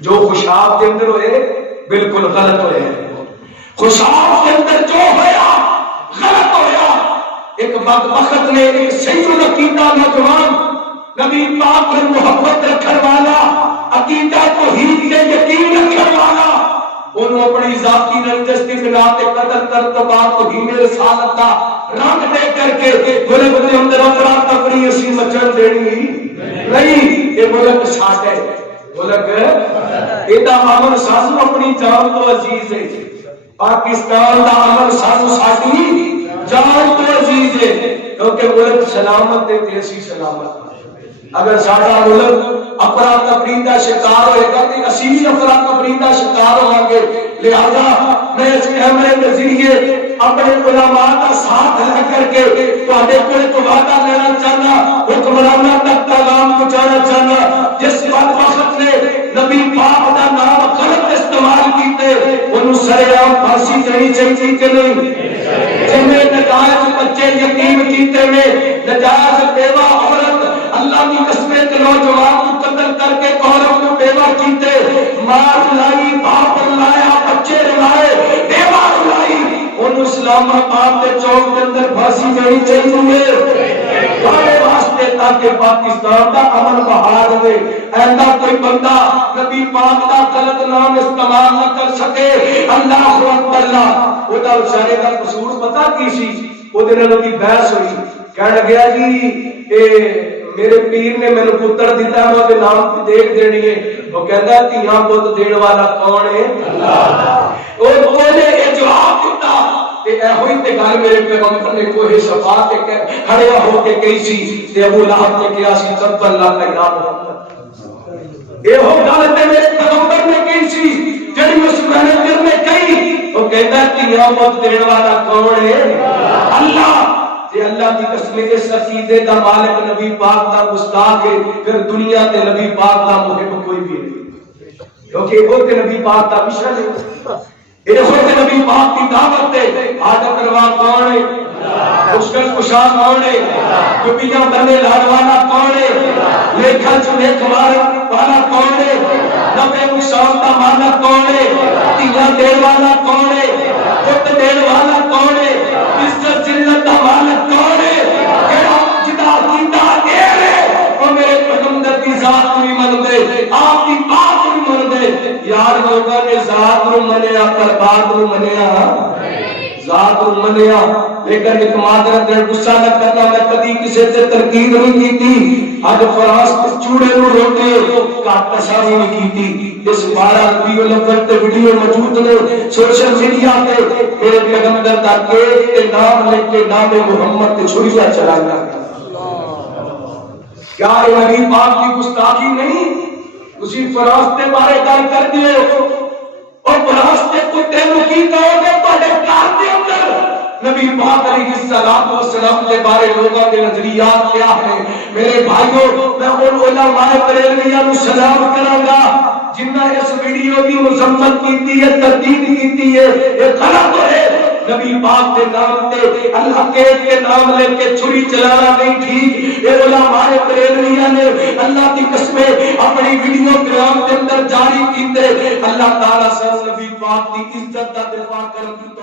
جو خوشاب کے اندر ہوئے بالکل غلط ہوئے، خوشاب کے اندر جو ہویا غلط ہویا۔ ایک بدبخت نے ایک صحیح عقیدہ نوجوان نبی پاک میں محبت رکھنے والا، عقیدہ توحید کے یقین رکھنے والا، انہوں اپنی ذاتی دلچسپی بنا کے قتل کر تو بعد توہین رسالت کا رنگ دے کر کے ملک کے اندر افراتفری اسی مچن دینی نہیں۔ یہ ملک ساڈا ہے، ملک ایڈا امن سانو اپنی جان تو عزیز ہے، پاکستان دا امن سانو ساڈی جان تو عزیز ہے، کیونکہ ملک سلامت ہے تے اسی سلامت۔ اگر ساڈا ملک افراتفری دا شکار ہوئے گا تو اسی بھی افراتفری دا شکار ہوں گے۔ لہذا میں اس کیمرے کے ذریعے اپنے علماء کا ساتھ لے کر کے تواڈے کول تو وعدہ لینا چاہنا، حکمرانوں تک پیغام پہنچانا چاہنا، جس بدبخت نے نبی پاک دا نام غلط استعمال کیتے انہوں سرے عام پھانسی دینی چاہیے کہ نہیں؟ جنہیں نجائز بچے یتیم کیتے میں، نجائز بیوہ عورت اللہ کی قسمیں کے نوجوان کو قتل کر کے عورت کو بیوہ کیتے، ماں لائی، باپ لایا، بچے لائے، بیوہ لائی، ان اسلام آباد کے چوک کے اندر پھانسی دینی چاہیے ہمارے واسطے تاکہ پاکستان کا امن بحال ہوئے۔ ایسا کوئی بندہ نبی پاک کا غلط نام استعمال نہ کر سکے۔ اللہ اکبر اللہ وہ تو سارے کا قصور پتہ کی سی، وہ دن نبی بحث ہوئی، کہنے لگا جی میرے پیر نے میرے پتر دیتا ہے وہ نام دیکھ دینی ہے، وہ کہتا ہے تیاں پت دین والا کون ہے؟ اللہ۔ اور نے یہ جواب دیتا کہ اے ہوئی تے گل میرے پیغمبر نے کوئی شفا کے کھڑے ہو کے کہی سی تے ابو لہب نے کیا سی تب اللہ کا یا محمد، یہ ہو گل تے میرے پیغمبر نے کہی سی جڑی اس مینیجر نے کہی، وہ کہتا ہے تیاں پت دین والا کون ہے؟ اللہ۔ کہ اللہ کی قسم اس عقیدے کا مالک نبی پاک کا گستاخ ہے، پھر دنیا تے نبی پاک کا محب کوئی بھی نہیں، کیونکہ وہ تے نبی پاک کا مشن ہے، یہ خود نبی پاک کی دعوت ہے۔ حاجت روا کون ہے؟ مشکل کشا کون ہے؟ ڈبیاں بننے لاڑوانا کون ہے؟ لیکھن چنے کمار والا کون ہے؟ نبے نقصان کا مالک کون ہے؟ تیاں دین والا کون ہے؟ خود دین والا کون ہے؟ عزت جلت کا مالک کون ہے؟ جدا عقیدہ دیر ہے وہ میرے پیغمبر کی ذات کو بھی من دے، آپ کی بات کو بھی من دے۔ یار لوگوں نے ذات کو منیا پر بات کو منیا، ذات کو منیا، لیکن ایک معذرت ہے غصہ نہ کرنا، میں کبھی کسی سے تنقید نہیں کی تھی، آج فراس چوڑے نو روٹے کاٹ تشاہی نہیں کی تھی۔ اس 12 ویڈیو لفظ تے ویڈیو موجود نے سوشل میڈیا تے میرے پیغمبر دا کیک تے نام لکھ کے نام محمد تے چھڑیاں چلایا۔ کیا یہ نبی پاک کی گستاخی نہیں؟ اسی فراس تے بارے گل کر دیے اور فراس تے کتے نو کی کہو گے تواڈے گھر دے اندر نبی پاک علیہ السلام والسلام کے بارے لوگوں کے نظریات کیا ہیں؟ میرے بھائیوں میں ان علماء بریلویوں کو سلام کراں گا جنہاں اس ویڈیو کی مذمت کیتی ہے، تردید کیتی ہے، یہ غلط ہے۔ نبی پاک کے نام تے اللہ کے نام لے کے چھری چلانا نہیں ٹھیک۔ یہ علماء بریلویوں نے اللہ کی قسمیں اپنی ویڈیو گرام کے اندر جاری کیتے، اللہ تعالیٰ سے نبی پاک کی عزت کا دفاع کرنے